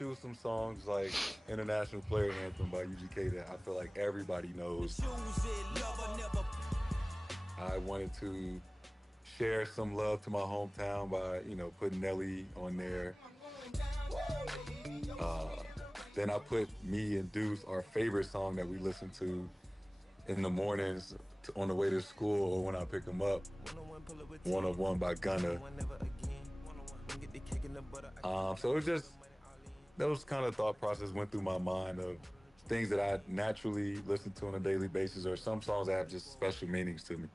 choose some songs like International Player Anthem by UGK that I feel like everybody knows. I wanted to share some love to my hometown by, putting Nelly on there. Uh, then I put me and Deuce, our favorite song that we listen to in the mornings on the way to school or when I pick him up, 101 by Gunna. So it was just those kind of thought process went through my mind of things that I naturally listen to on a daily basis or some songs that have just special meanings to me.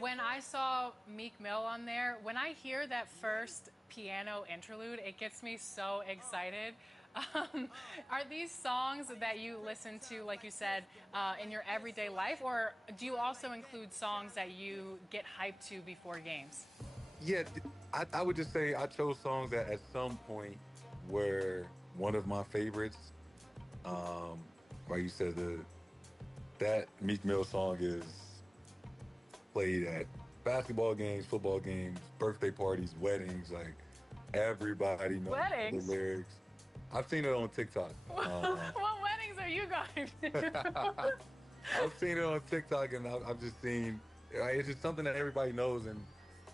When I saw Meek Mill on there, when I hear that first piano interlude, it gets me so excited. Um, are these songs that you listen to, like you said, in your everyday life, or do you also include songs that you get hyped to before games? Yeah, I would just say I chose songs that at some point were one of my favorites. Like you said, that Meek Mill song is played at basketball games, football games, birthday parties, weddings. Like everybody knows the Weddings? lyrics. I've seen it on TikTok. What weddings are you going to? I've seen it on TikTok, and I've just seen. It's just something that everybody knows, and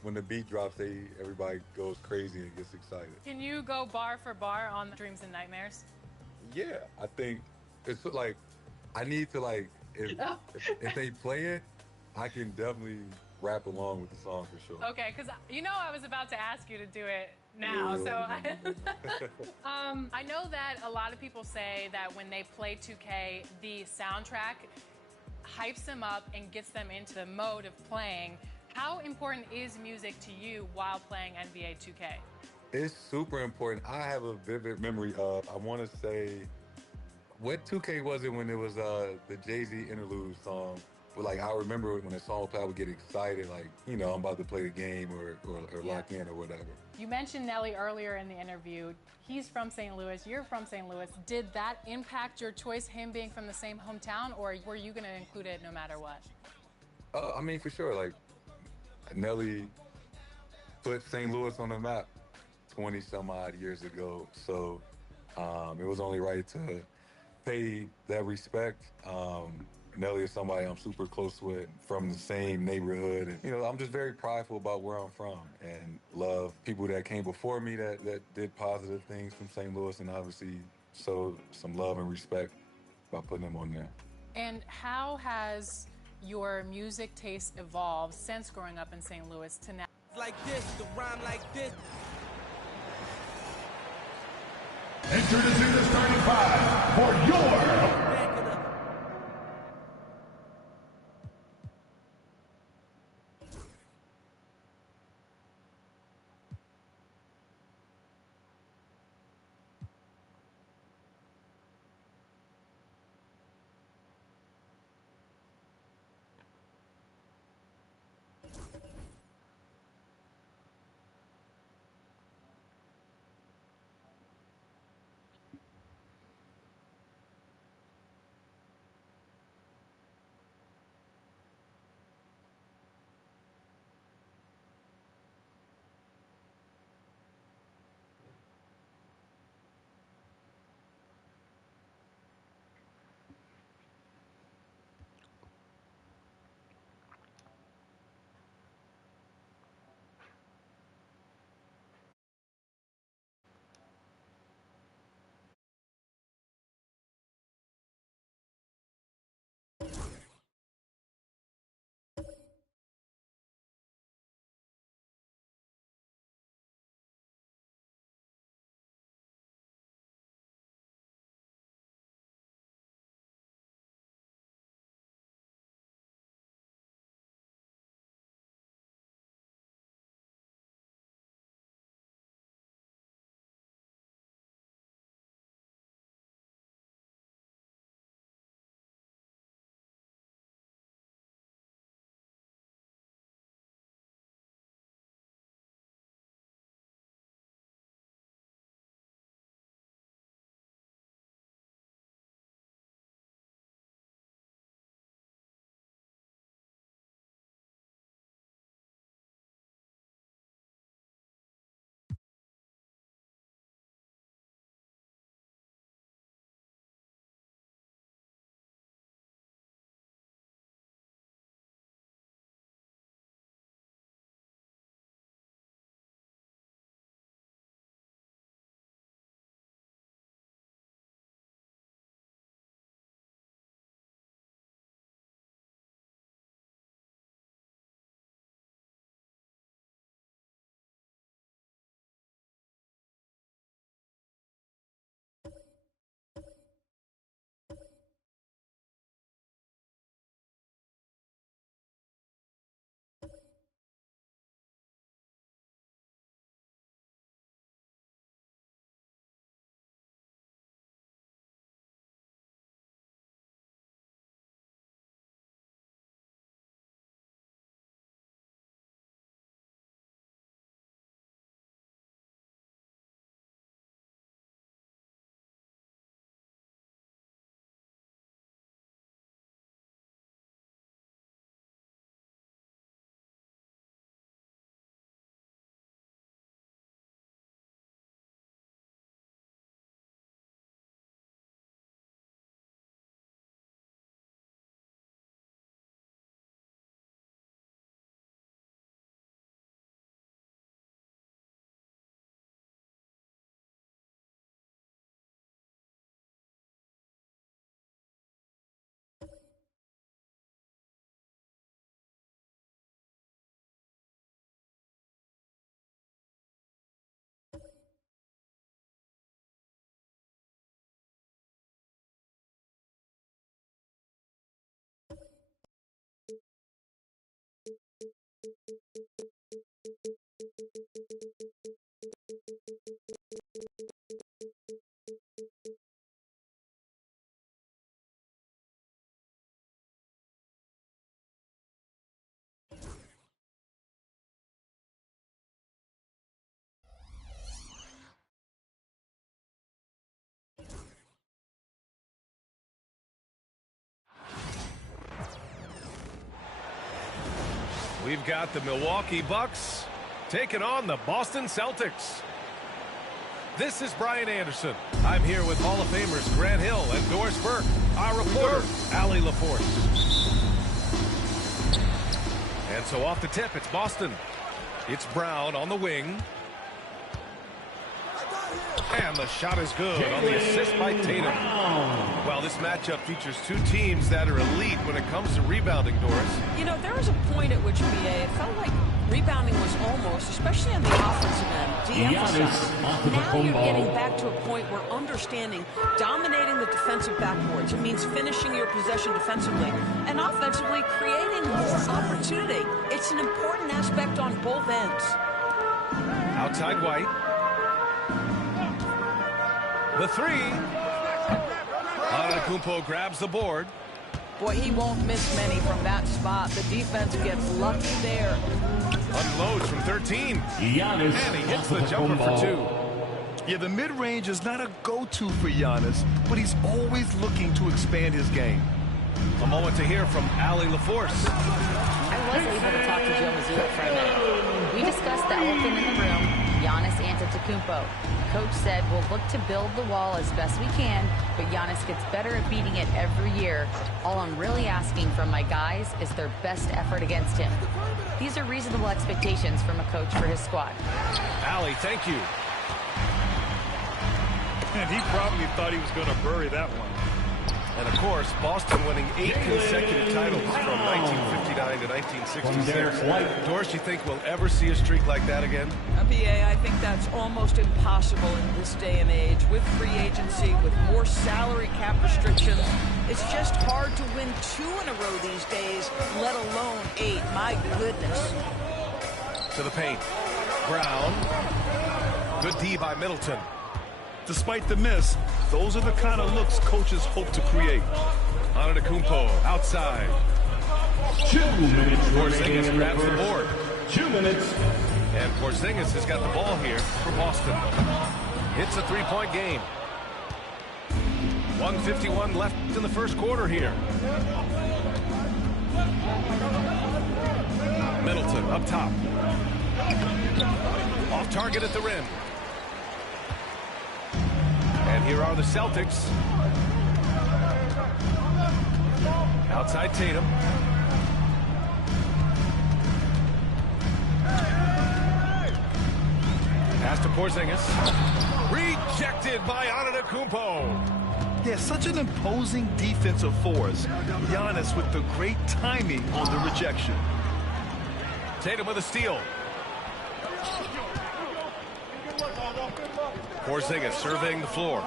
when the beat drops, everybody goes crazy and gets excited. Can you go bar for bar on Dreams and Nightmares? Yeah, I think it's like I need to like if they play it, I can definitely rap along with the song for sure. Okay, because I was about to ask you to do it now. So Yeah. I know that a lot of people say that when they play 2K, the soundtrack hypes them up and gets them into the mode of playing. How important is music to you while playing NBA 2K? It's super important. I have a vivid memory of I want to say what 2K was it when it was the Jay-Z interlude song? But like I remember when the song played, I would get excited, like, I'm about to play the game or Yeah. lock in or whatever. You mentioned Nelly earlier in the interview. He's from St. Louis. You're from St. Louis. Did that impact your choice, him being from the same hometown, or were you going to include it no matter what? I mean, for sure, like Nelly put St. Louis on the map 20 some odd years ago. So it was only right to pay that respect. Nelly is somebody I'm super close with from the same neighborhood. And, I'm just very prideful about where I'm from and love people that came before me that did positive things from St. Louis and obviously showed some love and respect by putting them on there. And how has your music taste evolved since growing up in St. Louis to now? Like this, the rhyme like this. Introducing the starting five for your Back it up. We've got the Milwaukee Bucks taking on the Boston Celtics. This is Brian Anderson. I'm here with Hall of Famers Grant Hill and Doris Burke. Our reporter, Allie LaForce. And so off the tip, it's Boston. It's Brown on the wing. And the shot is good on the assist by Tatum. Well, this matchup features two teams that are elite when it comes to rebounding, Doris. You know, there was a point at which, BA, it felt like rebounding was almost, especially on the offensive end, de-emphasized. Now you're getting back to a point where understanding dominating the defensive backboards. It means finishing your possession defensively and offensively creating more opportunity. It's an important aspect on both ends. Outside White. The three. Antetokounmpo grabs the board. Boy, he won't miss many from that spot. The defense gets lucky there. Unloads from 13. And he hits the jumper for two. Yeah, the mid-range is not a go-to for Giannis, but he's always looking to expand his game. A moment to hear from Allie LaForce. I was able to talk to Joe Mazzulla for a minute. We discussed the elephant in the room, Giannis Antetokounmpo. Coach said we'll look to build the wall as best we can, but Giannis gets better at beating it every year. All I'm really asking from my guys is their best effort against him. These are reasonable expectations from a coach for his squad. Allie, thank you. And he probably thought he was going to bury that one. And of course, Boston winning 8 consecutive titles from 1959 to 1966. Doris, you think we'll ever see a streak like that again? BA, I think that's almost impossible in this day and age. With free agency, with more salary cap restrictions, it's just hard to win 2 in a row these days, let alone 8. My goodness. To the paint. Brown. Good D by Middleton. Despite the miss, those are the kind of looks coaches hope to create. Antetokounmpo outside. 2 minutes. Porzingis grabs the board. 2 minutes. And Porzingis has got the ball here for Boston. It's a three-point game. 1:51 left in the first quarter here. Middleton up top. Off target at the rim. And here are the Celtics. Outside Tatum. Pass to Porzingis. Rejected by Antetokounmpo. Yeah, such an imposing defensive force. Giannis with the great timing on the rejection. Tatum with a steal. Porzingis surveying the floor.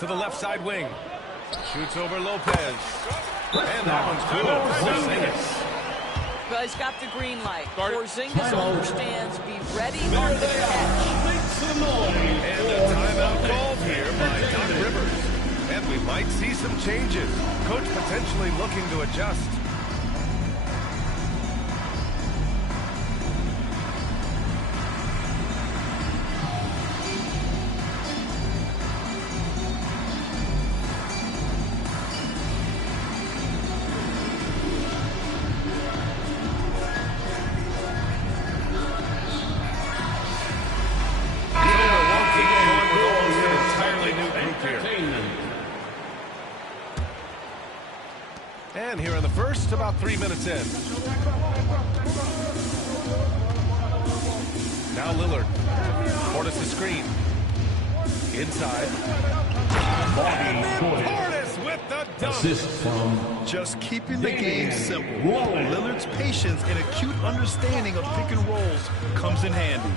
To the left side wing. Shoots over Lopez. And that one's good. Porzingis. Well, he's got the green light. Porzingis understands. Be ready on the catch. And a timeout called here by Doc Rivers. And we might see some changes. Coach potentially looking to adjust. And here in the first, about 3 minutes in. Now Lillard. Portis the screen. Inside. And then Portis with the dunk. Assist from Just keeping the game simple. Lillard's patience and acute understanding of pick and rolls comes in handy.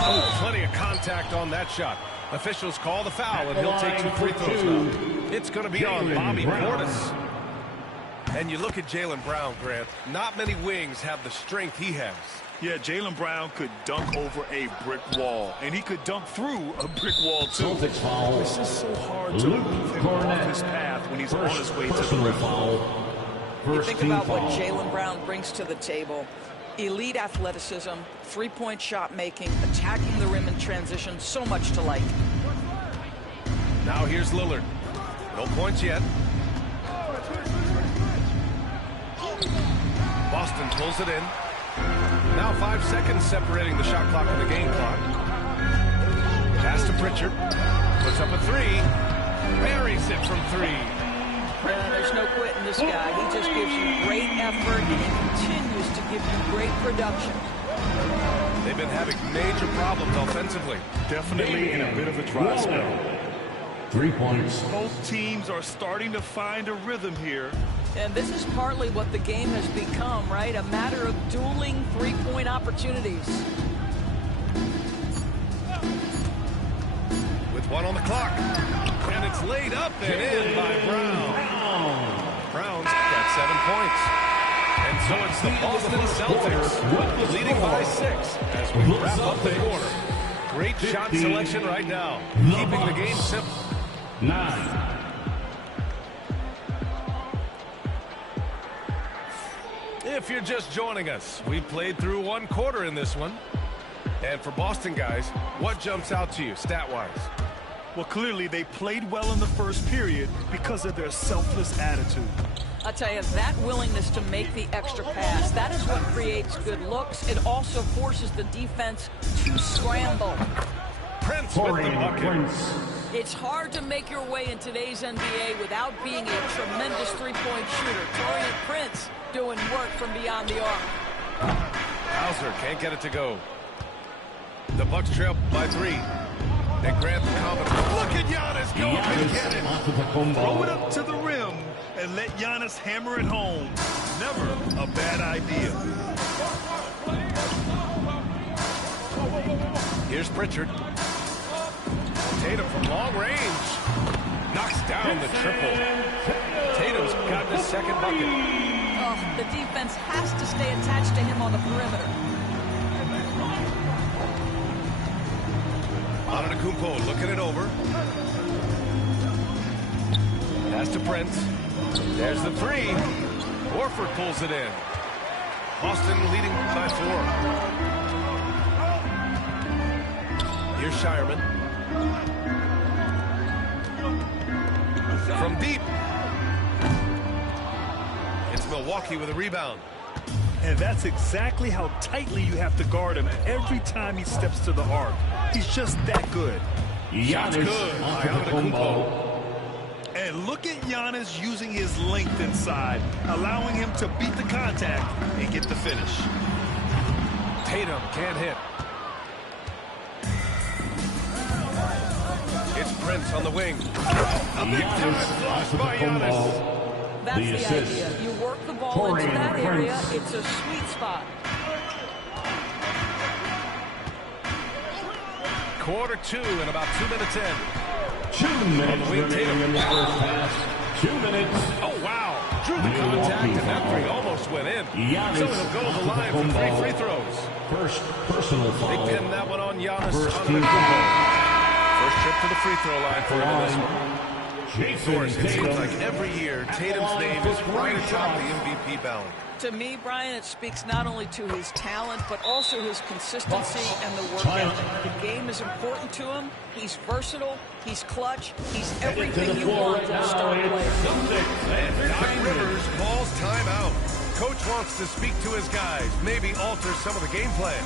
Oh, plenty of contact on that shot. Officials call the foul, and he'll take 2 free throws now. It's going to be on Bobby Portis. And you look at Jaylen Brown, Grant. Not many wings have the strength he has. Yeah, Jaylen Brown could dunk over a brick wall, and he could dunk through a brick wall, too. Celtics foul. It's just so hard to move him off his path when he's on his way to the rim. You think about what Jaylen Brown brings to the table. Elite athleticism, three-point shot making, attacking the rim in transition, so much to like. Now here's Lillard. No points yet. Boston pulls it in. Now 5 seconds separating the shot clock and the game clock. Pass to Pritchard. Puts up a three. Buries it from three. There's no quitting this guy. He just gives you great effort, and he continues to give you great production. They've been having major problems offensively. Definitely in a bit of a dry spell. 3 points. Both teams are starting to find a rhythm here. And this is partly what the game has become, right? A matter of dueling three-point opportunities. With one on the clock. And it's laid up and in by Brown. Brown's got 7 points. And so it's the Boston Celtics leading by 6 as we wrap up the quarter. Great shot selection right now. Keeping the game simple. 9. If you're just joining us, we played through 1 quarter in this one. And for Boston guys, what jumps out to you stat-wise? Well, clearly they played well in the first period because of their selfless attitude. I'll tell you, that willingness to make the extra pass, that is what creates good looks. It also forces the defense to scramble. Prince with the bucket. It's hard to make your way in today's NBA without being a tremendous three-point shooter. Taurean Prince doing work from beyond the arc. Hauser can't get it to go. The Bucks trail by 3. And Grant the confidence. Look at Giannis go up and get it. Throw it up to the rim and let Giannis hammer it home. Never a bad idea. Here's Pritchard. Tatum from long range. Knocks down the triple. Tatum's got the second bucket. Oh, the defense has to stay attached to him on the perimeter. Antetokounmpo looking it over. Pass to Prince. There's the 3. Horford pulls it in. Boston leading by 4. Here's Shireman. From deep. It's Milwaukee with a rebound. And that's exactly how tightly you have to guard him every time he steps to the arc. He's just that good. Shots good by Antetokounmpo. And look at Giannis using his length inside, allowing him to beat the contact and get the finish. Tatum can't hit. It's Prince on the wing. A big time flush by Giannis. That's the idea. You work the ball into that area. It's a sweet spot. Quarter 2 and about 2 minutes in. 2 minutes remaining in the first half. 2 minutes. Oh, wow. Drew the contact, and that three almost went in. So he'll go to the line for 3 free throws. First personal foul. They pinned that one on Giannis. First team First trip to the free throw line for him in this one. Of course, it seems like every year Tatum's name is right atop the MVP ballot. To me, Brian, it speaks not only to his talent, but also his consistency and the work ethic. The game is important to him. He's versatile. He's clutch. He's everything you want in a star player. And Doc Rivers calls timeout. Coach wants to speak to his guys, maybe alter some of the game plan.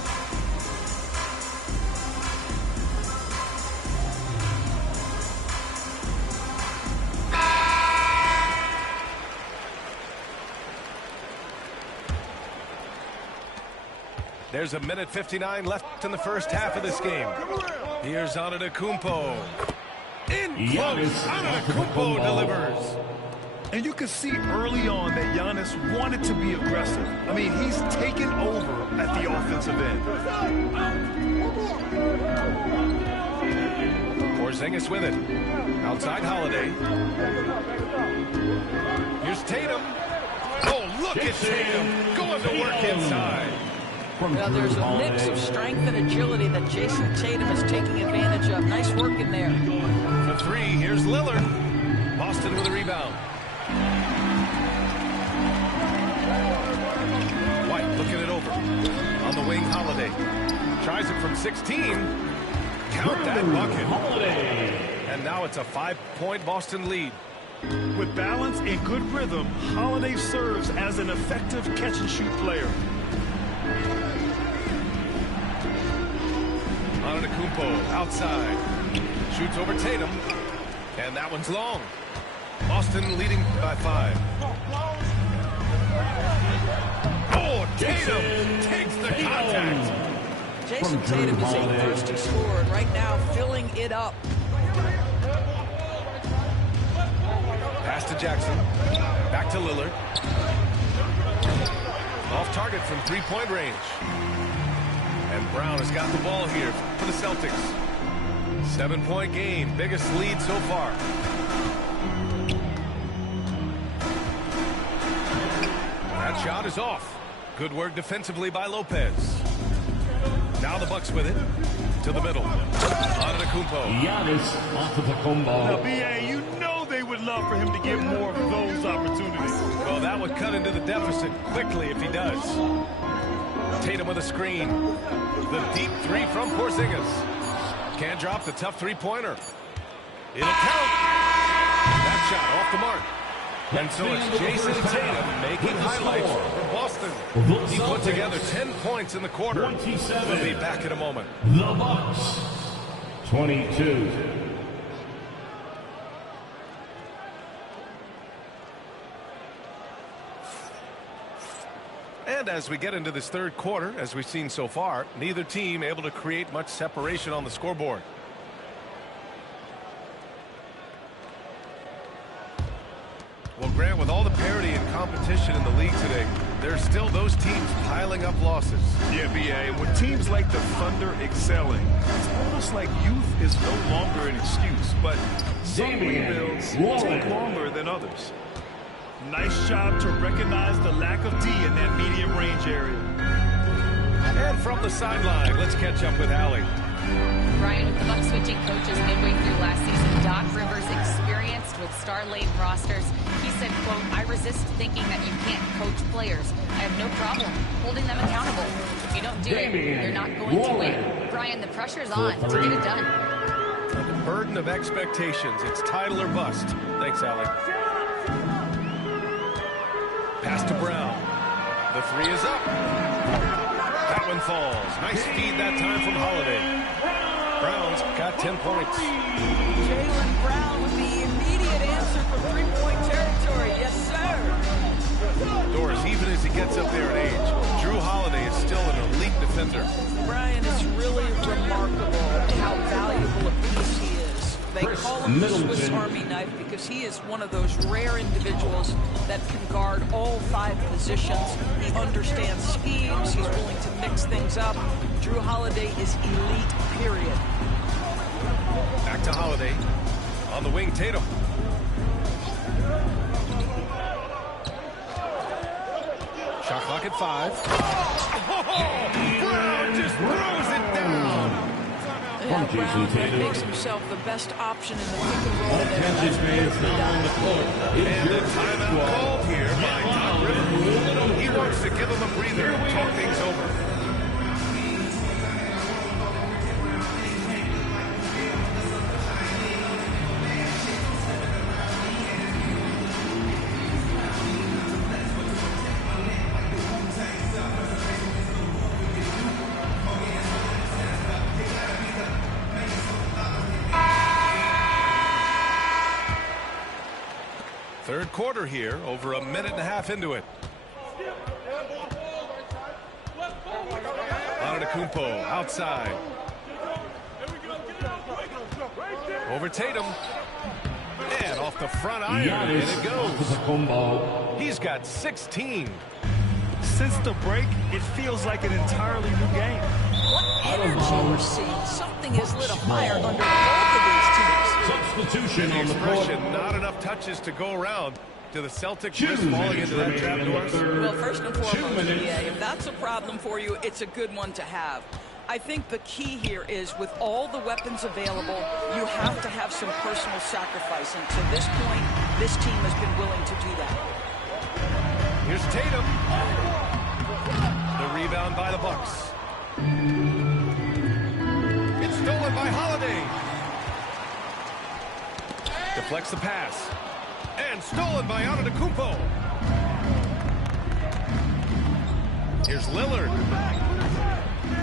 There's 1:59 left in the first half of this game. Here's Antetokounmpo. In close, Antetokounmpo delivers. And you can see early on that Giannis wanted to be aggressive. I mean, he's taken over at the offensive end. Porzingis with it. Outside Holiday. Here's Tatum. Look at Tatum going to work inside. Now, there's a mix of strength and agility that Jason Tatum is taking advantage of. Nice work in there. For three, here's Lillard. Boston with a rebound. White looking it over. On the wing, Holiday. Tries it from 16. Count that bucket. And now it's a 5-point Boston lead. With balance and good rhythm, Holiday serves as an effective catch-and-shoot player. Antetokounmpo outside. Shoots over Tatum. And that one's long. Boston leading by 5. Oh, Tatum takes the contact. Jason Tatum is a thirsty scorer, and right now filling it up. Pass to Jackson. Back to Lillard. Off target from 3-point range. And Brown has got the ball here for the Celtics. 7-point game. Biggest lead so far. That shot is off. Good work defensively by Lopez. Now the Bucks with it. To the middle. Antetokounmpo. Giannis Antetokounmpo. Now, B.A., you know they would love for him to get more of those opportunities. Well, that would cut into the deficit quickly if he does. Tatum with a screen. The deep three from Porzingis. Can't drop the tough three-pointer. It'll count. That shot off the mark. And so it's Jason Tatum making highlights for Boston. He put together 10 points in the quarter. We'll be back in a moment. The Bucks, 22. And as we get into this third quarter, as we've seen so far, neither team able to create much separation on the scoreboard. Well, Grant, with all the parity and competition in the league today, there's still those teams piling up losses. Yeah, B.A., with teams like the Thunder excelling, it's almost like youth is no longer an excuse, but some rebuilds take longer than others. Nice job to recognize the lack of D in that medium range area. And from the sideline, let's catch up with Allie. Brian, with the Bucks switching coaches midway through last season, Doc Rivers, experienced with star-laden rosters, he said, quote, "I resist thinking that you can't coach players. I have no problem holding them accountable. If you don't do it, you're not going to win." Brian, the pressure's on to get it done. The burden of expectations. It's title or bust. Thanks, Allie. Pass to Brown. The three is up. That one falls. Nice feed that time from Holiday. Brown's got 10 points. Jaylen Brown with the immediate answer from three-point territory. Yes, sir. Doris, even as he gets up there in age, Drew Holiday is still an elite defender. Brian, it's really remarkable how valuable a piece he is. They call him the Swiss Army knife because he is one of those rare individuals that can guard all 5 positions. He understands schemes. He's willing to mix things up. Drew Holiday is elite, period. Back to Holiday. On the wing, Tatum. Shot clock at 5. Oh, Brown just throws it down. Yeah, Brown makes himself the best option in the pick and roll. And the timeout called here by Doc Rivers. He wants to give him a breather and talk things over. Third quarter here, over a minute and a half into it. Antetokounmpo outside. Over Tatum. And off the front iron, and it goes. He's got 16. Since the break, it feels like an entirely new game. What energy we're seeing. Something has lit a fire under both of these teams. Substitution on the court. Not enough touches to go around. Do the Celtics risk falling into that trap, Doris? Well, first and foremost, if that's a problem for you, it's a good one to have. I think the key here is with all the weapons available, you have to have some personal sacrifice. And to this point, this team has been willing to do that. Here's Tatum. The rebound by the Bucks. It's stolen by Holiday. Deflects the pass. And stolen by Antetokounmpo. Here's Lillard.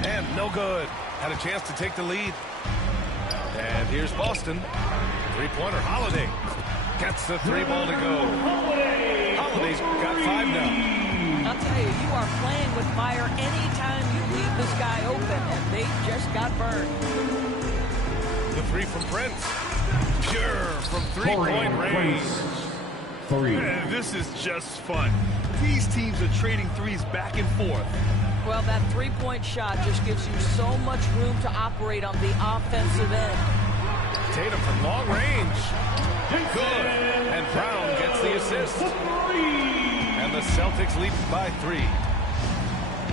And no good. Had a chance to take the lead. And here's Boston. Three-pointer Holiday. Gets the three ball to go. Holiday's got 5 now. I'll tell you, you are playing with fire anytime you leave this guy open, and they just got burned. The three from Prince. Pure from three-point range. Man, this is just fun. These teams are trading threes back and forth. Well, that three-point shot just gives you so much room to operate on the offensive end. Tatum from long range. Good. And Brown gets the assist. And the Celtics lead by 3.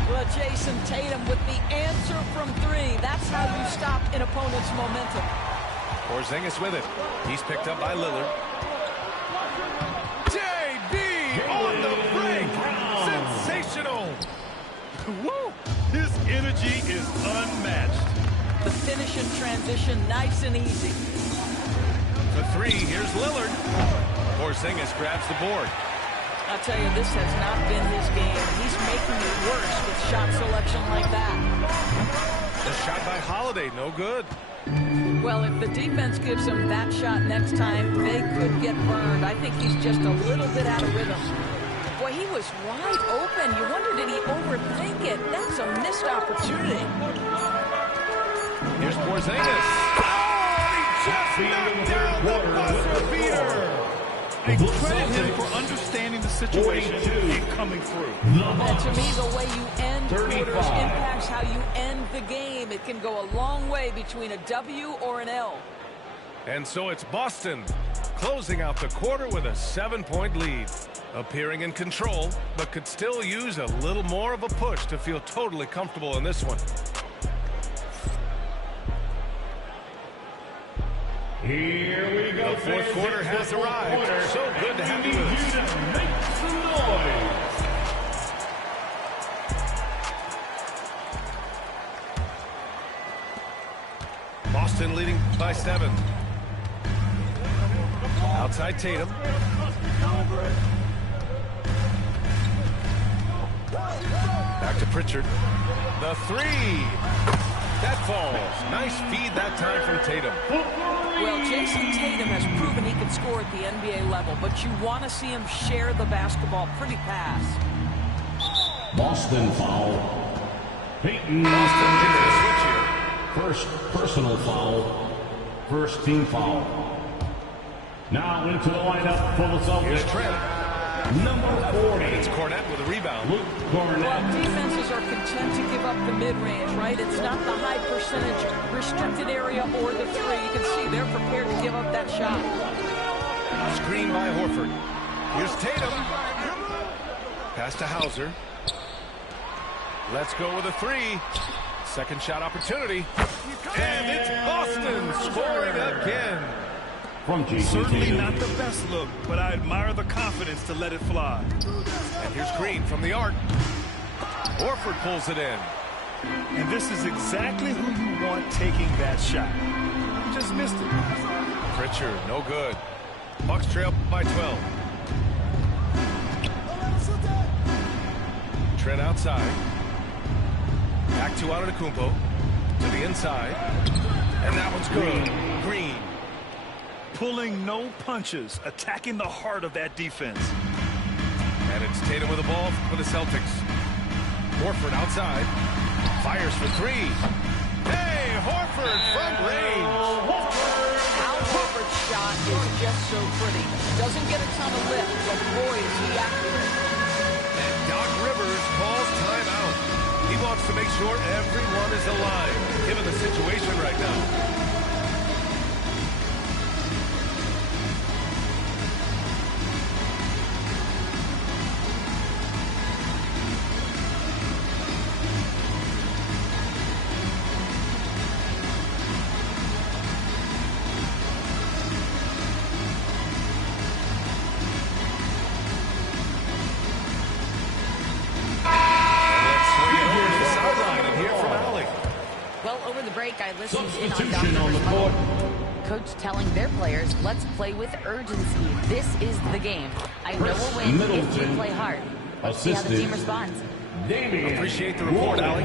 Well, Jason Tatum with the answer from 3. That's how you stop an opponent's momentum. Porzingis with it. He's picked up by Lillard. JB on the break. Sensational. Woo! His energy is unmatched. The finish in transition, nice and easy. The 3, here's Lillard. Porzingis grabs the board. I'll tell you, this has not been his game. He's making it worse with shot selection like that. The shot by Holiday, no good. Well, if the defense gives him that shot next time, they could get burned. I think he's just a little bit out of rhythm. Boy, he was wide open. You wonder, did he overthink it? That's a missed opportunity. Here's Porzingis. Oh, he just knocked down the buzzer beater. And credit him for understanding the situation and coming through. And to me, the way you end quarters impacts how you end the game. It can go a long way between a W or an L. And so it's Boston closing out the quarter with a 7-point lead. Appearing in control, but could still use a little more of a push to feel totally comfortable in this one. Here we go. The fourth quarter has arrived. So good to have you with us. Make some noise. Boston leading by 7. Outside Tatum. Back to Pritchard. The 3. That falls. Nice feed that time from Tatum. Well, Jason Tatum has proven he can score at the NBA level, but you want to see him share the basketball pretty fast. Boston foul. Peyton. Boston getting a switch here. First personal foul. First team foul. Now into the lineup for the Celtics. Here's Trent. Number 40. And it's Cornette with a rebound. Luke Cornette. Well, defenses are content to give up the mid-range, right? It's not the high percentage restricted area or the 3. You can see they're prepared to give up that shot. Screen by Horford. Here's Tatum. Pass to Hauser. Let's go with a 3. Second shot opportunity. And it's Boston scoring again. From Certainly not the best look, but I admire the confidence to let it fly. And here's Green from the arc. Horford pulls it in. And this is exactly who you want taking that shot. Just missed it. Pritchard, no good. Bucks trail by 12. Trent outside. Back to Antetokounmpo. To the inside. And that one's good. Green. Pulling no punches, attacking the heart of that defense. And it's Tatum with the ball for the Celtics. Horford outside. Fires for 3. Hey, Horford from range. Al Horford's shot is just so pretty. Doesn't get a ton of lift, but boy, is he accurate. And Doc Rivers calls timeout. He wants to make sure everyone is alive, given the situation right now. break, I listened in on Substitution Dr. on the court. Coach telling their players, let's play with urgency. This is the game. I know we'll win if we play hard. Let's see how the team responds. Appreciate the report, Allie.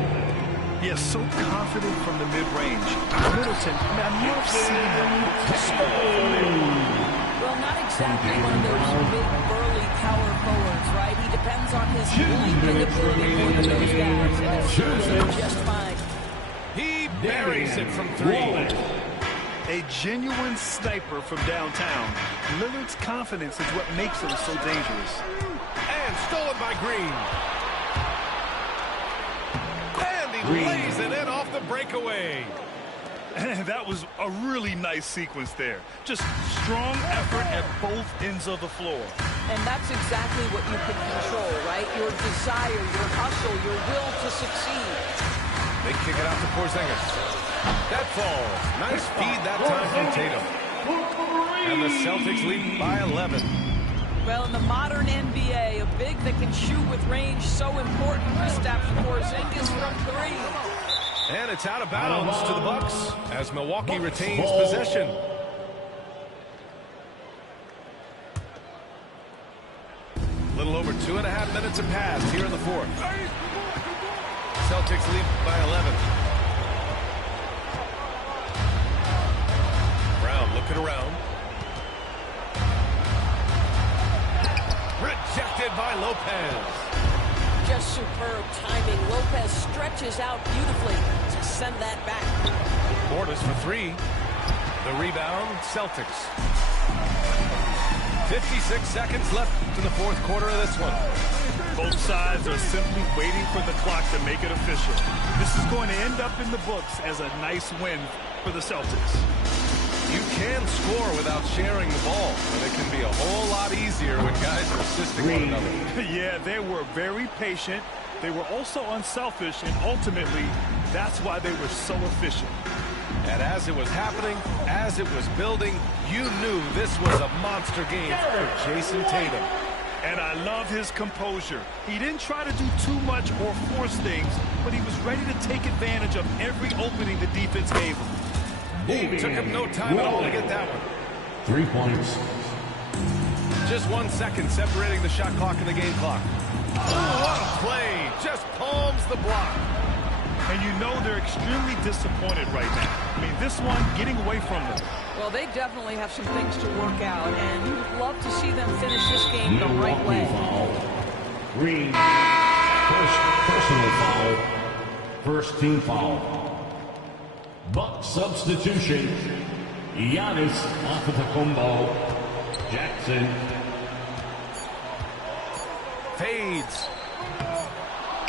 Yes, so confident from the mid-range. Middleton, man, I love seeing him score. Well, not exactly one of those big, burly power forwards, right? He depends on his leaping ability more than those guys, and he's doing just fine. He buries it from three. A genuine sniper from downtown. Lillard's confidence is what makes him so dangerous. And stolen by Green. And he lays it in off the breakaway. That was a really nice sequence there. Just strong effort at both ends of the floor. And that's exactly what you can control, right? Your desire, your hustle, your will to succeed. They kick it out to Porzingis. That falls. Nice feed that time from Tatum. And the Celtics lead by 11. Well, in the modern NBA, a big that can shoot with range so important. Kristaps Porzingis from three. And it's out of bounds to the Bucks as Milwaukee retains possession. A little over 2.5 minutes have passed here in the fourth. Celtics lead by 11. Brown looking around. Rejected by Lopez. Just superb timing. Lopez stretches out beautifully to send that back. Portis for three. The rebound, Celtics. 56 seconds left in the fourth quarter of this one. Both sides are simply waiting for the clock to make it official. This is going to end up in the books as a nice win for the Celtics. You can score without sharing the ball, but it can be a whole lot easier when guys are assisting one another. Yeah, they were very patient. They were also unselfish, and ultimately, that's why they were so efficient. And as it was happening, as it was building, you knew this was a monster game for Jason Tatum. And I love his composure. He didn't try to do too much or force things, but he was ready to take advantage of every opening the defense gave him. Took him no time at all to get that one. 3 points. Just 1 second separating the shot clock and the game clock. Oh, what a play. Just palms the block. And you know they're extremely disappointed right now. I mean, this one getting away from them. Well, they definitely have some things to work out, and you'd love to see them finish this game the right way. Green. First personal foul. First team foul. Buck substitution. Giannis Antetokounmpo. Jackson. Fades.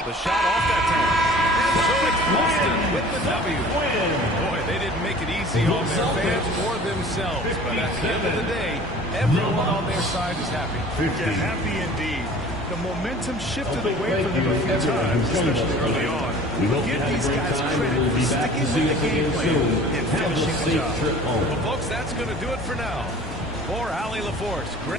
The shot off that time. And so it's Boston with the W. Boy, they didn't make it easy on their fans or themselves. But at the end of the day, everyone on their side is happy. Yeah, happy indeed. The momentum shifted away from them a few times, especially early on. But give these guys credit for sticking with the game plan and finishing the job. Well, folks, that's going to do it for now. For Allie LaForce.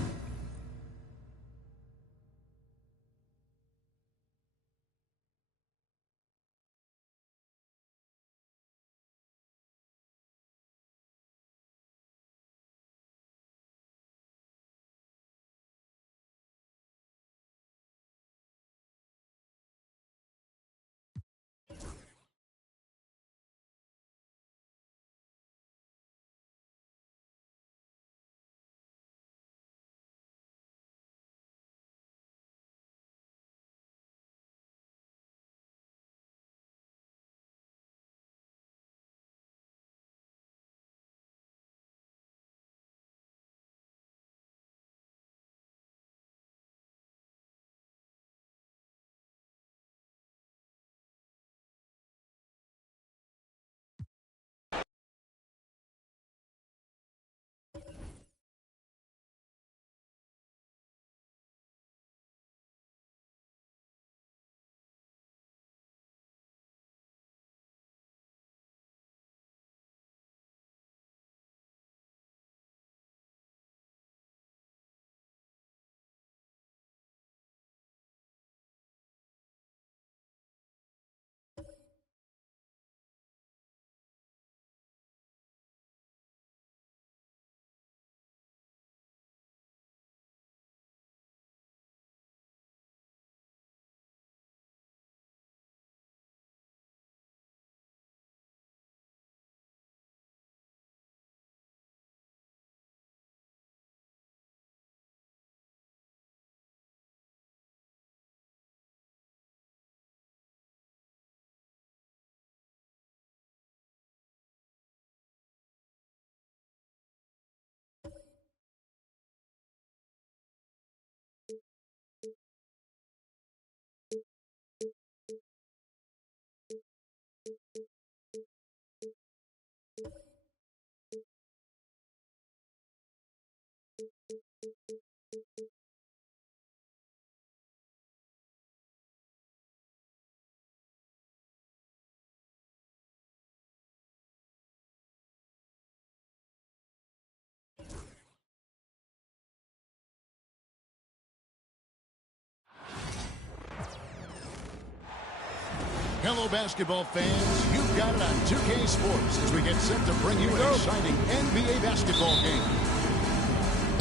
Hello, basketball fans. You've got it on 2K Sports as we get set to bring you an exciting NBA basketball game.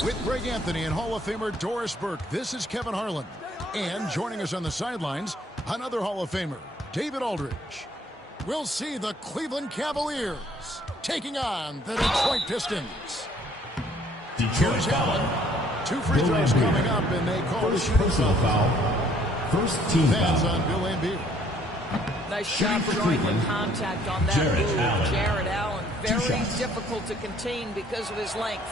With Greg Anthony and Hall of Famer Doris Burke, this is Kevin Harlan. And joining us on the sidelines, another Hall of Famer, David Aldridge. We'll see the Cleveland Cavaliers taking on the Detroit Pistons. Here's Allen. 2 free throws coming up, and they call the shooting foul. First team Fans foul. on Bill Laimbeer. Nice job for drawing the contact on that Jarrett move. Allen. Jarrett Allen, very shots. difficult to contain because of his length.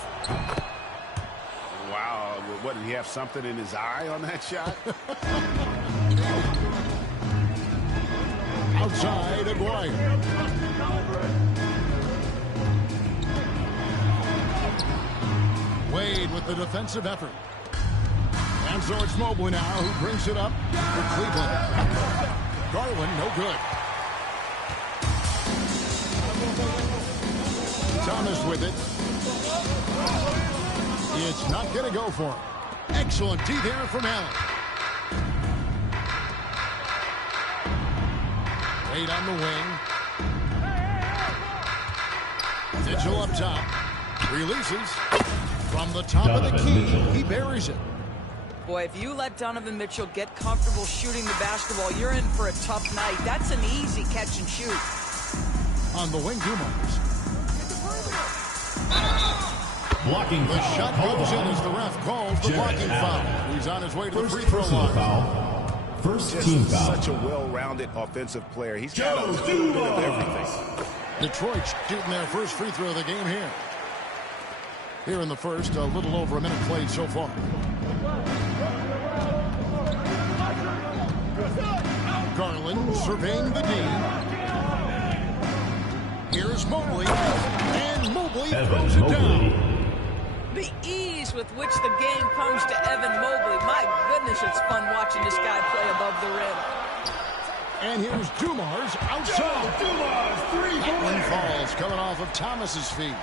Wow, what, did he have something in his eye on that shot? Outside, Aguirre. Wade with the defensive effort. And so it's Mobley now who brings it up for Cleveland. Garland, no good. Thomas with it. It's not going to go for him. Excellent D there from Allen. Wade on the wing. Mitchell up top. Releases. From the top of the key, he buries it. Boy, if you let Donovan Mitchell get comfortable shooting the basketball, you're in for a tough night. That's an easy catch and shoot. On the wing, Dumars. Blocking The foul. shot goes in as the ref calls the Jarrett blocking Allen. foul. He's on his way to the First free throw personal line. foul. First Just team foul. such a well-rounded offensive player. He's got a little bit of everything. Detroit shooting their first free throw of the game here. Here in the first, a little over a minute played so far. Garland surveying the D. Here's Mobley. And Mobley throws it down. The ease with which the game comes to Evan Mobley. My goodness, it's fun watching this guy play above the rim. And here's Dumars outside. That one falls coming off of Thomas's feet.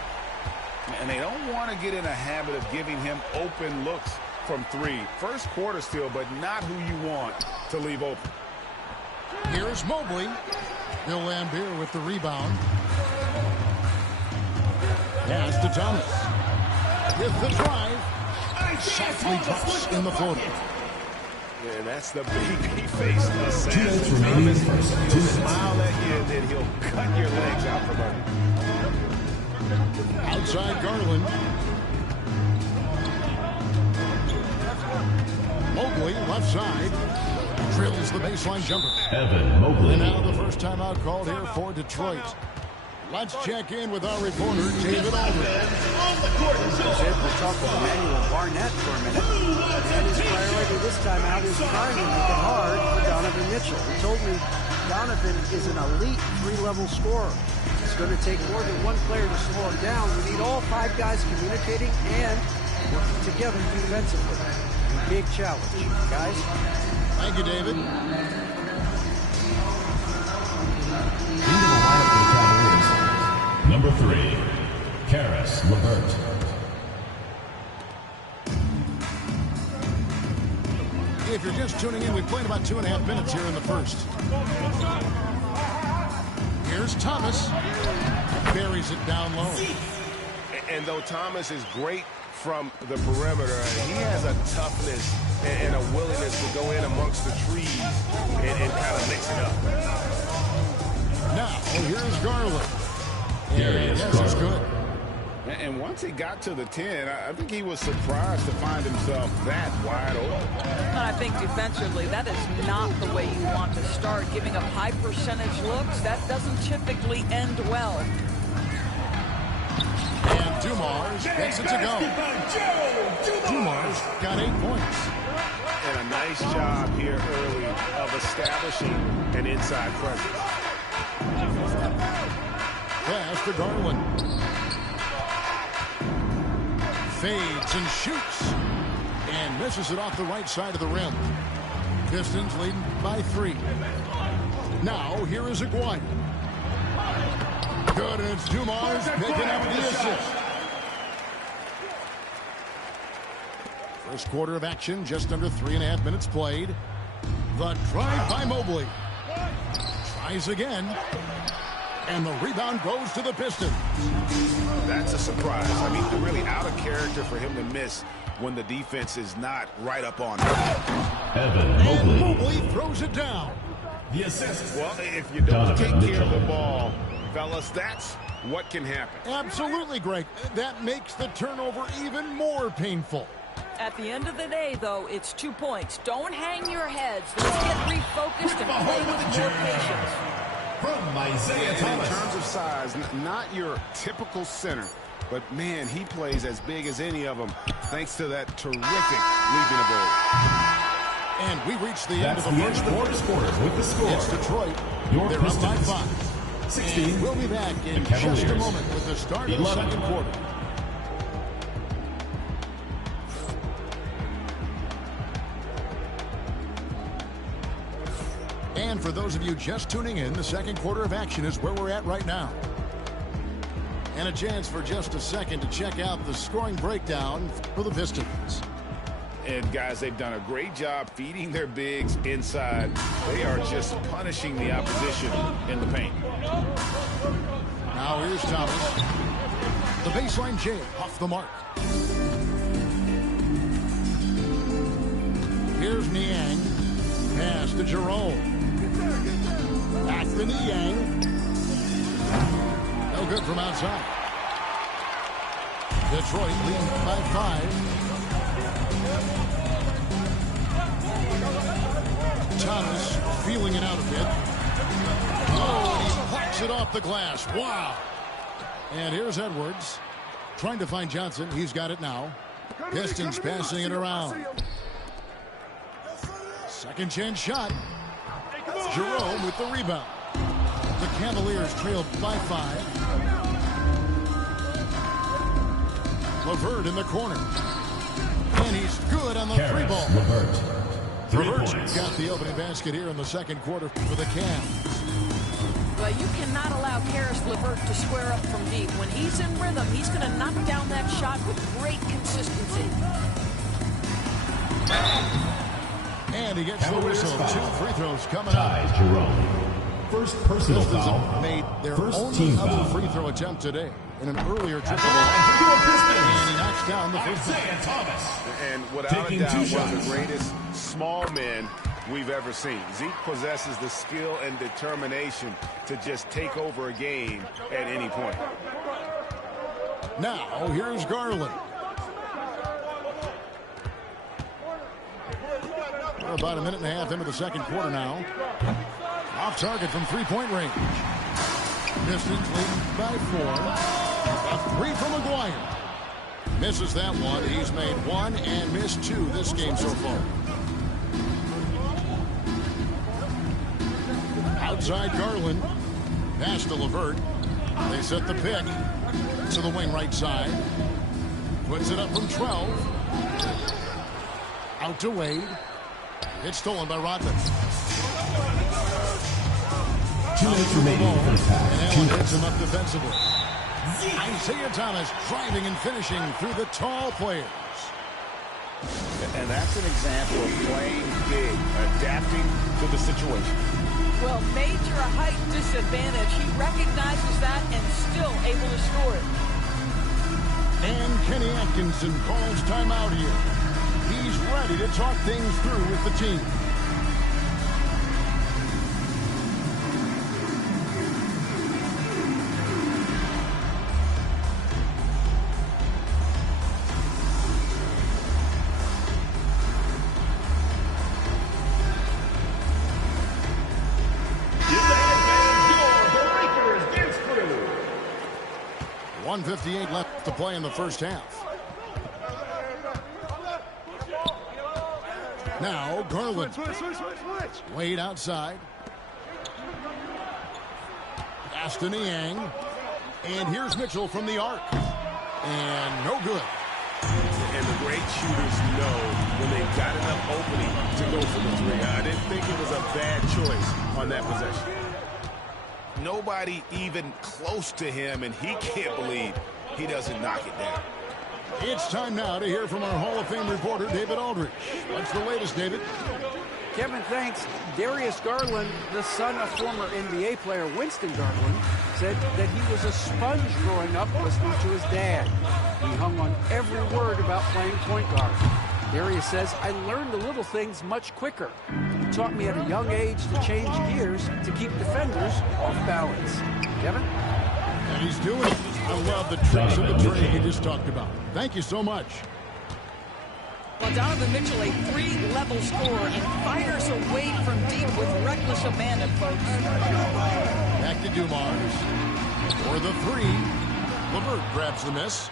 And they don't want to get in a habit of giving him open looks from 3. First quarter still, but not who you want to leave open. Here's Mobley. Bill Laimbeer with the rebound. Pass to Thomas. With the drive. Softly drops in the floater. Yeah, that's the baby face assassin. 2 minutes remaining. He'll smile at you and then he'll cut your legs out from under. Outside Garland. Mobley left side. Drills the baseline jumper. Evan Mobley. And now the first timeout called here for Detroit. Let's check in with our reporter, David Aldridge. We'll talk with Emmanuel Barnett for a minute. And his priority this time out is trying to make it hard for Donovan Mitchell. He told me Donovan is an elite 3-level scorer. It's going to take more than one player to slow him down. We need all 5 guys communicating and working together defensively. Big challenge, guys. Thank you, David. Number 3, Caris LeVert. If you're just tuning in, we've played about 2.5 minutes here in the first. Here's Thomas. Buries it down low. And though Thomas is great from the perimeter, he has a toughness and a willingness to go in amongst the trees and kind of mix it up. Now, here's Garland. Darius Yes, it's good. And once he got to the 10, I think he was surprised to find himself that wide open. And I think defensively, that is not the way you want to start. Giving up high percentage looks, that doesn't typically end well. And Dumars gets it to go. Dumars got 8 points. And a nice job here early of establishing an inside presence. Pass to Garland. Fades and shoots. And misses it off the right side of the rim. Pistons leading by 3. Now, here is Aguirre. Good, and it's Dumars picking up the assist. First quarter of action, just under 3.5 minutes played. The drive by Mobley. Tries again. And the rebound goes to the Pistons. That's a surprise. I mean, really out of character for him to miss when the defense is not right up on him. And Mobley throws it down. The assist. Well, if you don't take care of the ball, fellas, that's what can happen. Absolutely, Greg. That makes the turnover even more painful. At the end of the day, though, it's 2 points. Don't hang your heads. Let's get refocused and play with more patience. From Isaiah Thomas. In terms of size, not your typical center, but man, he plays as big as any of them thanks to that terrific leaping ability. And we reach the end of the first quarter with the score. It's Detroit. Your They're Pistons. up by 5. 16. We'll be back in just a moment with the start of the second quarter. And for those of you just tuning in, the second quarter of action is where we're at right now. And a chance for just a second to check out the scoring breakdown for the Pistons. And guys, they've done a great job feeding their bigs inside. They are just punishing the opposition in the paint. Now here's Thomas. The baseline jam off the mark. Here's Niang. Pass to Jerome. Back to Niang. No good from outside. Detroit leading by 5. Thomas feeling it out a bit. Oh, and he plucks it off the glass. Wow. And here's Edwards trying to find Johnson. He's got it now. Pistons passing it around. Second chance shot. Jerome with the rebound. The Cavaliers trailed by 5. LeVert in the corner. And he's good on the three ball. LeVert got the opening basket here in the second quarter for the Cavs. Well, you cannot allow Karis LeVert to square up from deep. When he's in rhythm, he's going to knock down that shot with great consistency. And he gets the whistle. 2 free throws coming up. Jerome. First personal foul. Made their First only team other foul. free throw attempt today in an earlier triple. And he knocks down the first one. And without a doubt, one of the greatest small men we've ever seen. Zeke possesses the skill and determination to just take over a game at any point. Now, here's Garland. We're about a minute and a half into the second quarter now. Off target from three-point range. Pistons leading by 4. A 3 from McGuire. Misses that one. He's made 1 and missed 2 this game so far. Outside Garland. Pass to LeVert. They set the pick to the wing right side. Puts it up from 12. Out to Wade. It's stolen by Rodman. 2 minutes remaining in the first half. And Allen hits him up defensively. Isaiah Thomas driving and finishing through the tall players. And that's an example of playing big, adapting to the situation. Well, major height disadvantage. He recognizes that and still able to score it. And Kenny Atkinson calls timeout here. He's ready to talk things through with the team. Your Breakers dance crew. 1:58 left to play in the first half. Now Garland. Wade outside. Aston Niang. And here's Mitchell from the arc. And no good. And the great shooters know when they've got enough opening to go for the 3. I didn't think it was a bad choice on that possession. Nobody even close to him, and he can't believe he doesn't knock it down. It's time now to hear from our Hall of Fame reporter, David Aldridge. What's the latest, David? Kevin, thanks. Darius Garland, the son of former NBA player Winston Garland, said that he was a sponge growing up listening to his dad. He hung on every word about playing point guard. Darius says, I learned the little things much quicker. He taught me at a young age to change gears to keep defenders off balance. Kevin? And he's doing it. I love the tricks of the trade he just talked about. Thank you so much. Well, Donovan Mitchell, a three-level scorer, and fires away from deep with reckless abandon, folks. Back to Dumars. For the three. LeVert grabs the miss.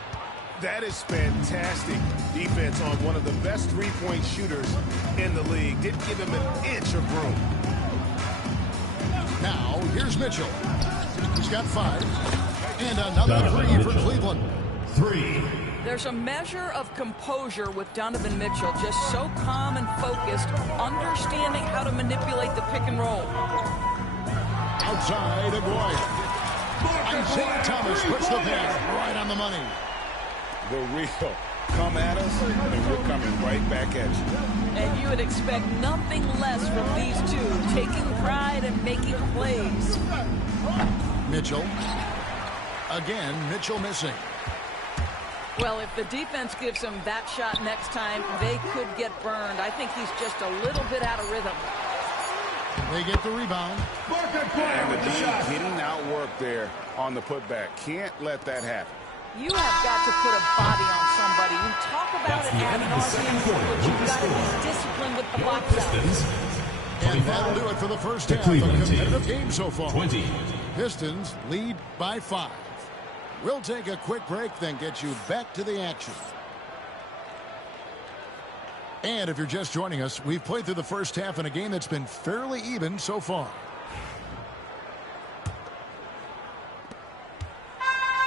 That is fantastic defense on one of the best three-point shooters in the league. Didn't give him an inch of room. Now, here's Mitchell. He's got 5. And another three for Cleveland. 3. There's a measure of composure with Donovan Mitchell, just so calm and focused, understanding how to manipulate the pick and roll. Outside, Aguirre. Isaiah Thomas puts the pass right on the money. The real. Come at us, and we're coming right back at you. And you would expect nothing less from these two, taking pride and making plays. Mitchell. Again, Mitchell missing. Well, if the defense gives him that shot next time, they could get burned. I think he's just a little bit out of rhythm. They get the rebound. And the D getting outworked there on the putback. Can't let that happen. You have got to put a body on somebody. We talk about it ad nauseum, but you've got to be disciplined with the box out. And that'll do it for the first half of a competitive game so far. 20. Pistons lead by 5. We'll take a quick break, then get you back to the action. And if you're just joining us, we've played through the first half in a game that's been fairly even so far.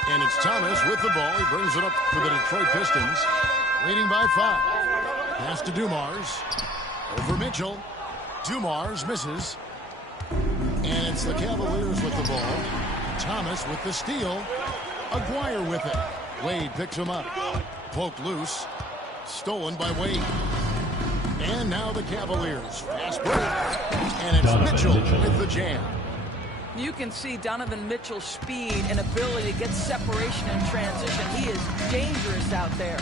And it's Thomas with the ball. He brings it up for the Detroit Pistons, leading by 5. Pass to Dumars. Over Mitchell. Dumars misses. And it's the Cavaliers with the ball. Thomas with the steal. Aguirre with it. Wade picks him up. Poked loose. Stolen by Wade. And now the Cavaliers. Fast break. And it's Mitchell with the jam. You can see Donovan Mitchell's speed and ability to get separation in transition. He is dangerous out there.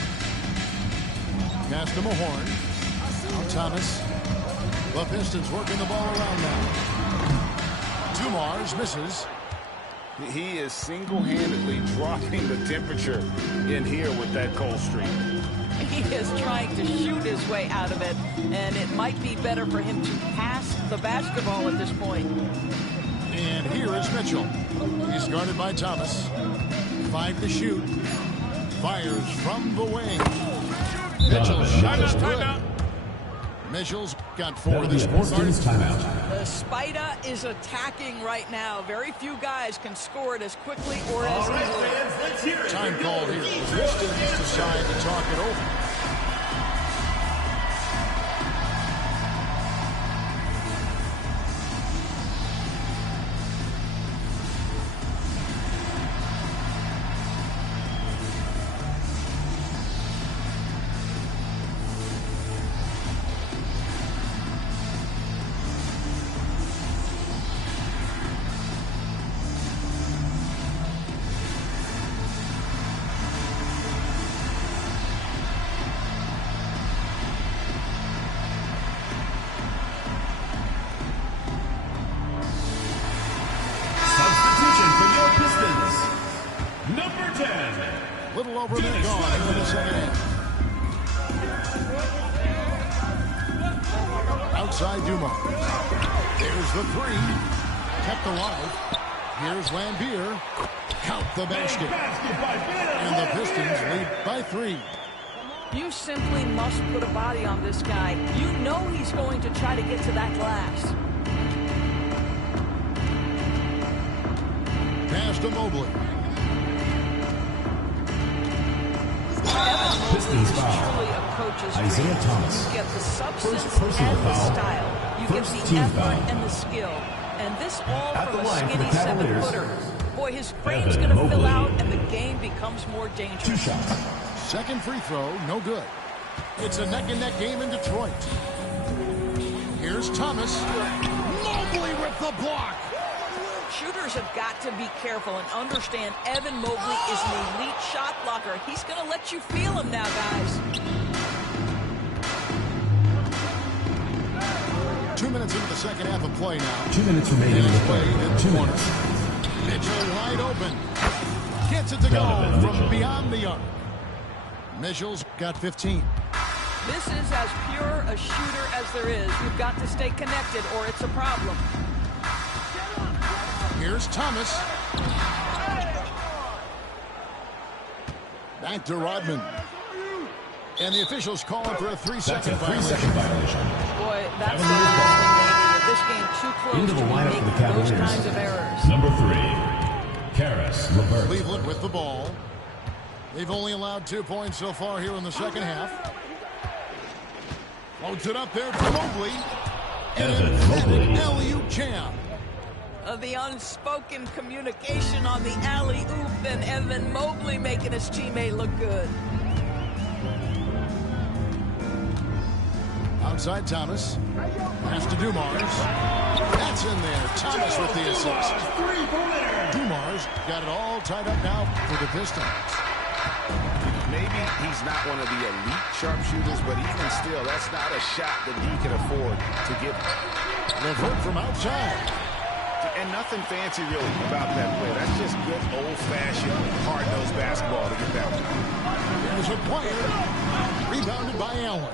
Pass to Mahorn. Now Thomas. The Pistons working the ball around now. Dumars misses. He is single-handedly dropping the temperature in here with that cold streak. He is trying to shoot his way out of it, and it might be better for him to pass the basketball at this point. And here is Mitchell. He's guarded by Thomas. 5 to shoot. Fires from the wing. Mitchell's shot is good. Mitchell's got 4 this quarter. The Spider is attacking right now. Very few guys can score it as quickly or as easily. Time called here. The Pistons decide to talk it over. Little over a minute gone here in the second half. Outside Dumars. There's the 3. Kept alive. Here's Lambier. Count the basket. And the Pistons lead by 3. You simply must put a body on this guy. You know he's going to try to get to that glass. Pass to Mobley. Pistons foul. Isaiah Thomas. You get the substance First and the foul. style. You First get the team effort foul. and the skill. And this all At from the a line for the skinny Cavaliers. 7-footer. Boy, his frame's Evan going to fill Mobley. out and the game becomes more dangerous. 2 shots. Second free throw, no good. It's a neck-and-neck game in Detroit. Here's Here's Thomas. Mobley with the block. Shooters have got to be careful and understand Evan Mobley is an elite shot blocker. He's going to let you feel him now, guys. 2 minutes into the second half of play now. 2 minutes remaining in the play. In the corner. Mitchell wide open. Gets it to go from beyond the arc. Mitchell's got 15. This is as pure a shooter as there is. You've got to stay connected or it's a problem. Here's Thomas. Back to Rodman. And the officials calling for a 3-second violation. Boy, that's the last thing they needed. This game too close into the to lineup make for the Cavaliers. those kinds of errors. Number 3, Caris LeVert. Cleveland with the ball. They've only allowed 2 points so far here in the second half. Loads it up there for Mobley. Evan Mobley. Alley-oop jam. The unspoken communication on the alley-oop and Evan Mobley making his teammate look good. Outside Thomas. Pass to Dumars. That's in there. Thomas with the assist. Dumars got it all tied up now for the Pistons. Maybe he's not one of the elite sharpshooters, but even still, that's not a shot that he can afford to give. LeVert from outside. And nothing fancy really about that play. That's just good old-fashioned hard-nosed basketball to get that one. There's a player. Rebounded by Allen.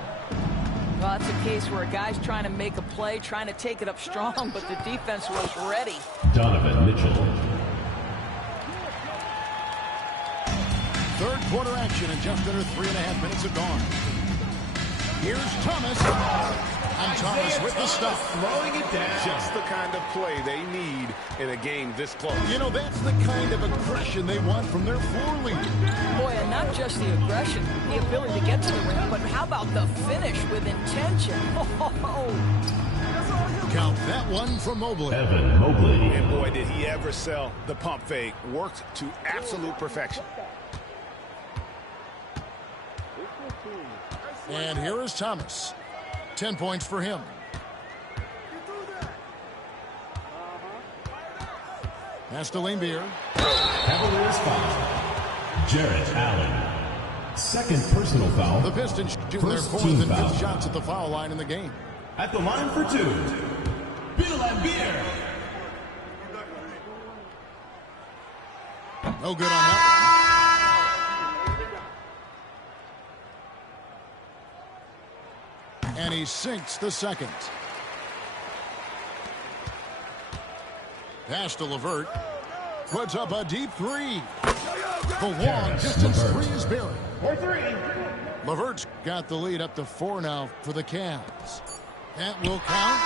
Well, that's a case where a guy's trying to make a play, trying to take it up strong, but the defense was ready. Donovan Mitchell. Third quarter action and just under 3.5 minutes have gone. Here's Thomas. And Thomas with the stuff. Slowing it down. Just the kind of play they need in a game this close. You know, that's the kind of aggression they want from their floor leader. Boy, and not just the aggression, the ability to get to the rim, but how about the finish with intention? Count that one from Mobley. Evan Mobley. And boy, did he ever sell the pump fake. Worked to absolute perfection. And here is Thomas. 10 points for him. Pass to Laimbeer. Cavaliers foul. Jarrett Allen. Second personal foul. The Pistons shooting their 4th and 5th shots at the foul line in the game. At the line for 2, Bill Laimbeer. No good on that. And he sinks the second. Pass to LeVert. Puts up a deep 3. The long distance 3 is buried. LeVert's got the lead up to 4 now for the Cavs. That will count.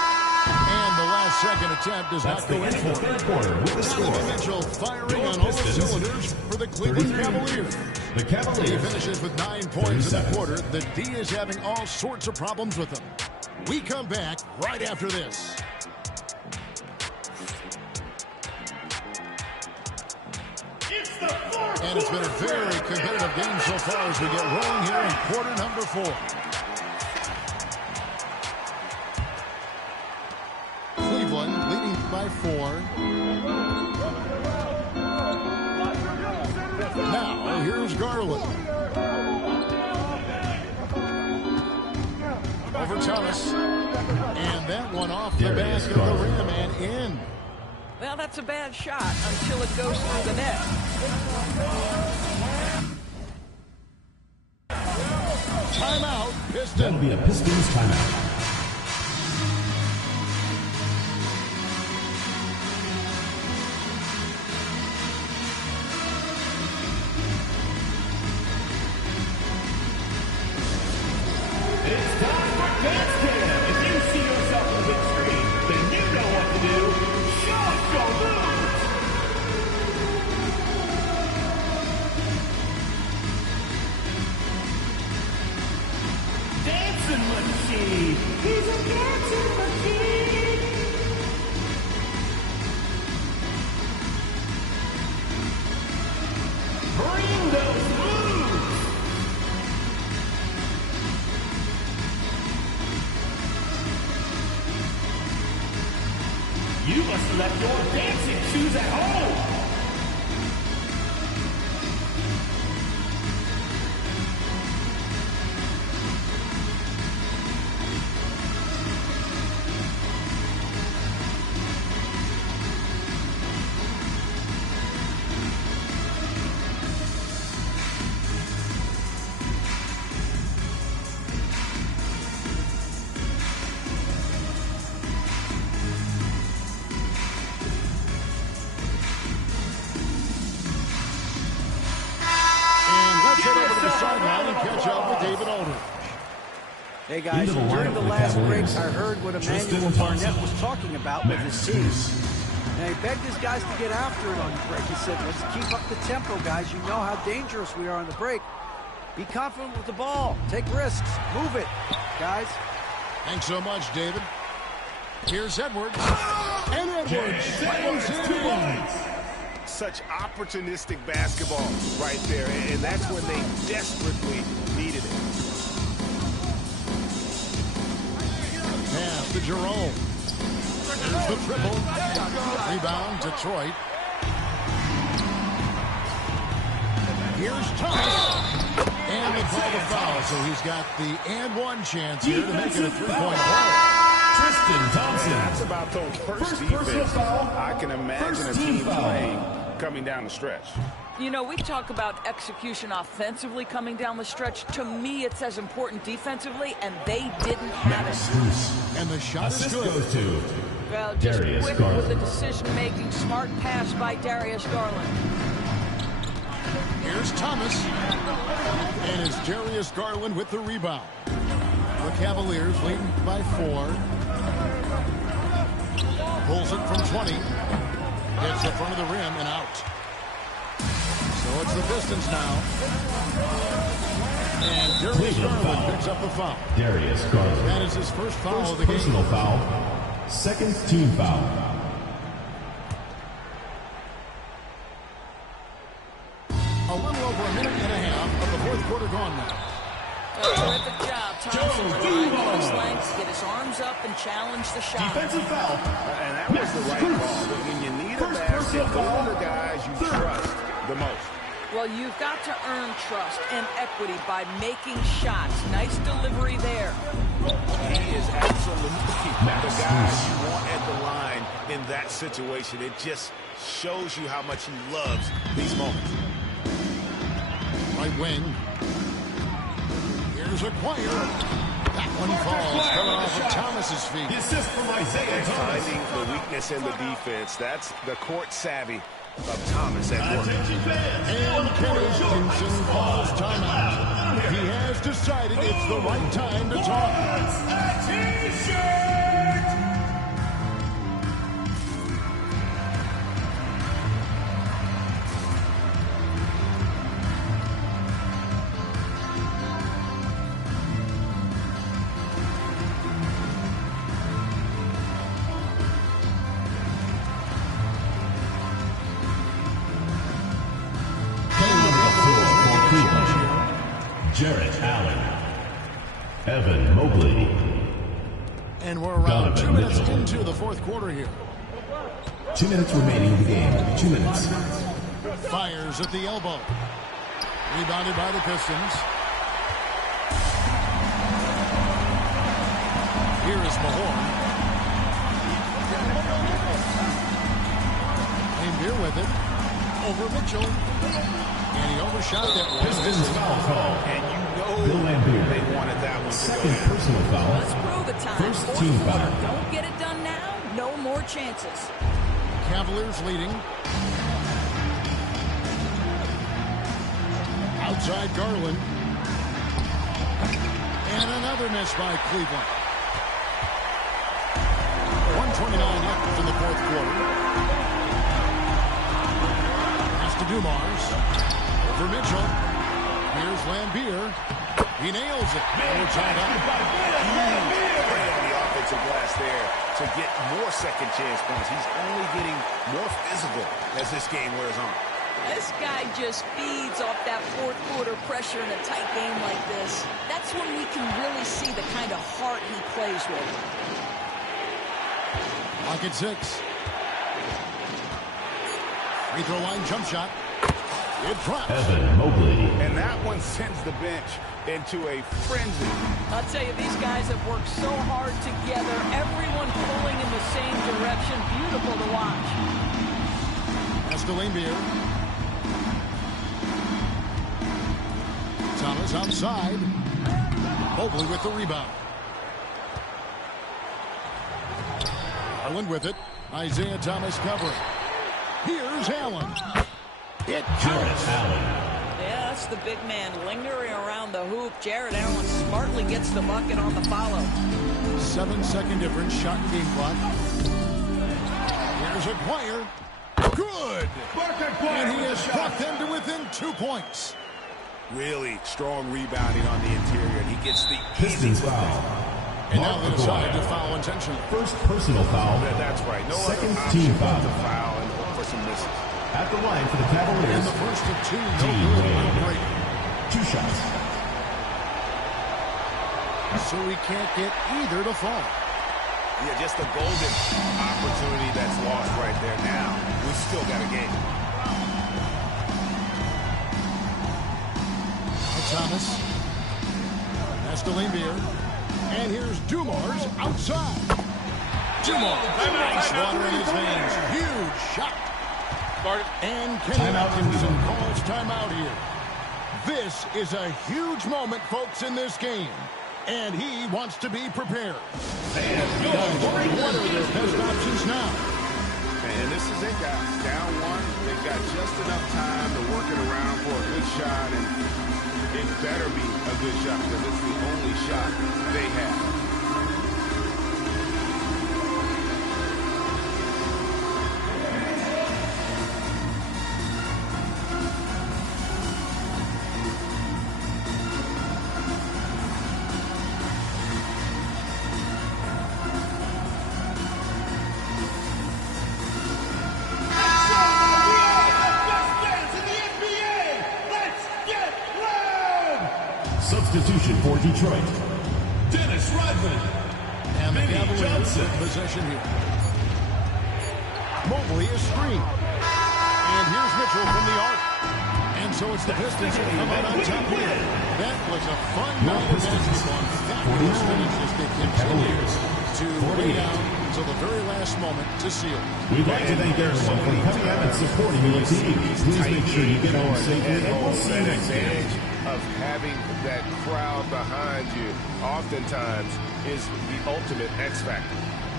And the last second attempt does not go in for it. Donovan Mitchell firing on all the cylinders for the Cleveland Cavaliers. The Cavaliers. He finishes with 9 points in the quarter. The D is having all sorts of problems with him. We come back right after this. And it's been a very competitive game so far as we get rolling here in quarter number 4. Cleveland leading by 4. Now, here's Garland. Over Thomas. And that one off the back of the rim and in. Well, that's a bad shot until it goes through the net. Timeout, Pistons. That'll be a Pistons timeout. It's time for Dance Cam. If you see yourself on the big screen, then you know what to do. Show us your moves. Dancing machine. left your dancing shoes at home. Hey guys, during the last break, I heard what Emmanuel Barnett was talking about with his team. And he begged his guys to get after it on the break. He said, let's keep up the tempo, guys. You know how dangerous we are on the break. Be confident with the ball. Take risks. Move it, guys. Thanks so much, David. Here's Edwards. And Edwards slams in. Such opportunistic basketball right there, and that's when they desperately needed it. Pass to Jerome. There's the triple. Rebound, Detroit. Here's Thomas. And they call the foul, so he's got the and one chance here to make it a three-point play. Tristan Thompson. That's about those first defense I can imagine a team playing coming down the stretch. You know, we talk about execution offensively coming down the stretch. To me, it's as important defensively, and they didn't have it. And the shot is good. Goes to well, just Darius quick Garland. with the decision-making, smart pass by Darius Garland. Here's Thomas. And it's Darius Garland with the rebound. The Cavaliers leading by 4. Pulls it from 20. Gets the front of the rim and out. So it's the Pistons now. And Darius Garland picks up the foul. Darius Garland. That is his first foul of the game. Personal foul. Second team foul. A little over a minute and a half of the fourth quarter gone now. Terrific job. Thompson trying to get his length, get his arms up, and challenge the shot. Defensive foul. And that was the right call. When you need a basket, those are the guys you trust the most. Well, you've got to earn trust and equity by making shots. Nice delivery there. He is absolutely the guy you want at the line in that situation. It just shows you how much he loves these moments. Right wing. Here's Acquire. That one falls coming off of Thomas's feet. The assist from Isaiah Thomas. Finding the weakness in the defense. That's the court savvy of Thomas at work. And Kenny Atkinson calls timeout. He has decided it's the right time to talk. Jarrett Allen. Evan Mobley. And we're around Donovan 2 minutes Mitchell. into the fourth quarter here. 2 minutes remaining in the game. 2 minutes. Fires at the elbow. Rebounded by the Pistons. Here is Mahorn. Lambier with it. Over Mitchell. And he overshot that one. Pistons foul call. And you Bill know Lambier. they wanted that one to Second go. personal foul. Let's prove it time. First Fourth team quarter. foul. Don't get it done now. No more chances. Cavaliers leading. Outside Garland. And another miss by Cleveland. 1:29 left in the fourth quarter. Pass to Dumars. Over Mitchell. Here's Lambier. He nails it. We're tied up. Play on the offensive glass there to get more second chance points. He's only getting more physical as this game wears on. This guy just feeds off that fourth quarter pressure in a tight game like this. That's when we can really see the kind of heart he plays with. Clock at 6. Free throw line jump shot. It drops. Evan Mobley. And that one sends the bench into a frenzy. I'll tell you, these guys have worked so hard together. Everyone pulling in the same direction. Beautiful to watch. Escalade Thomas outside. Mobley with the rebound. Allen with it. Isaiah Thomas covering. Here's Allen. It counts. Yeah, that's the big man lingering around the hoop. Jared Allen smartly gets the bucket on the follow. 7-second difference. Shot game clock. Here's Aguirre. Good. And he has brought them to within 2 points. Really strong rebounding on the interior, and he gets the Pistons foul. And now they decide to foul intentionally. First personal foul. That's right. No Second other team option foul. but to foul and look for some misses. At the line for the Cavaliers. And the first of two. D-Wade. 2 shots. So he can't get either to fall. Yeah, just a golden opportunity that's lost right there. Now, we still got a game. Thomas. Escalade. And here's Dumars outside. Dumars. Nice water in his veins. Huge shot. And Kenny Atkinson calls timeout here. This is a huge moment, folks, in this game. And he wants to be prepared. What are their best options now? And this is it, guys. Down one. They've got just enough time to work it around for a good shot. And it better be a good shot because it's the only shot they have. Substitution for Detroit. Dennis Rodman. And the Cavaliers in possession here. Mobley is screened. And here's Mitchell from the arc. And so it's the Pistons who come out on top here. That was a fun night of basketball. Fabulous finishes that continues to lay down until the very last moment to seal. We'd like to thank everyone for coming out and supporting your team. Please make sure you get home safely. And we'll see you next game. Of having that crowd behind you oftentimes is the ultimate X factor.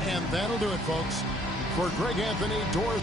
And that'll do it, folks. For Greg Anthony, Doris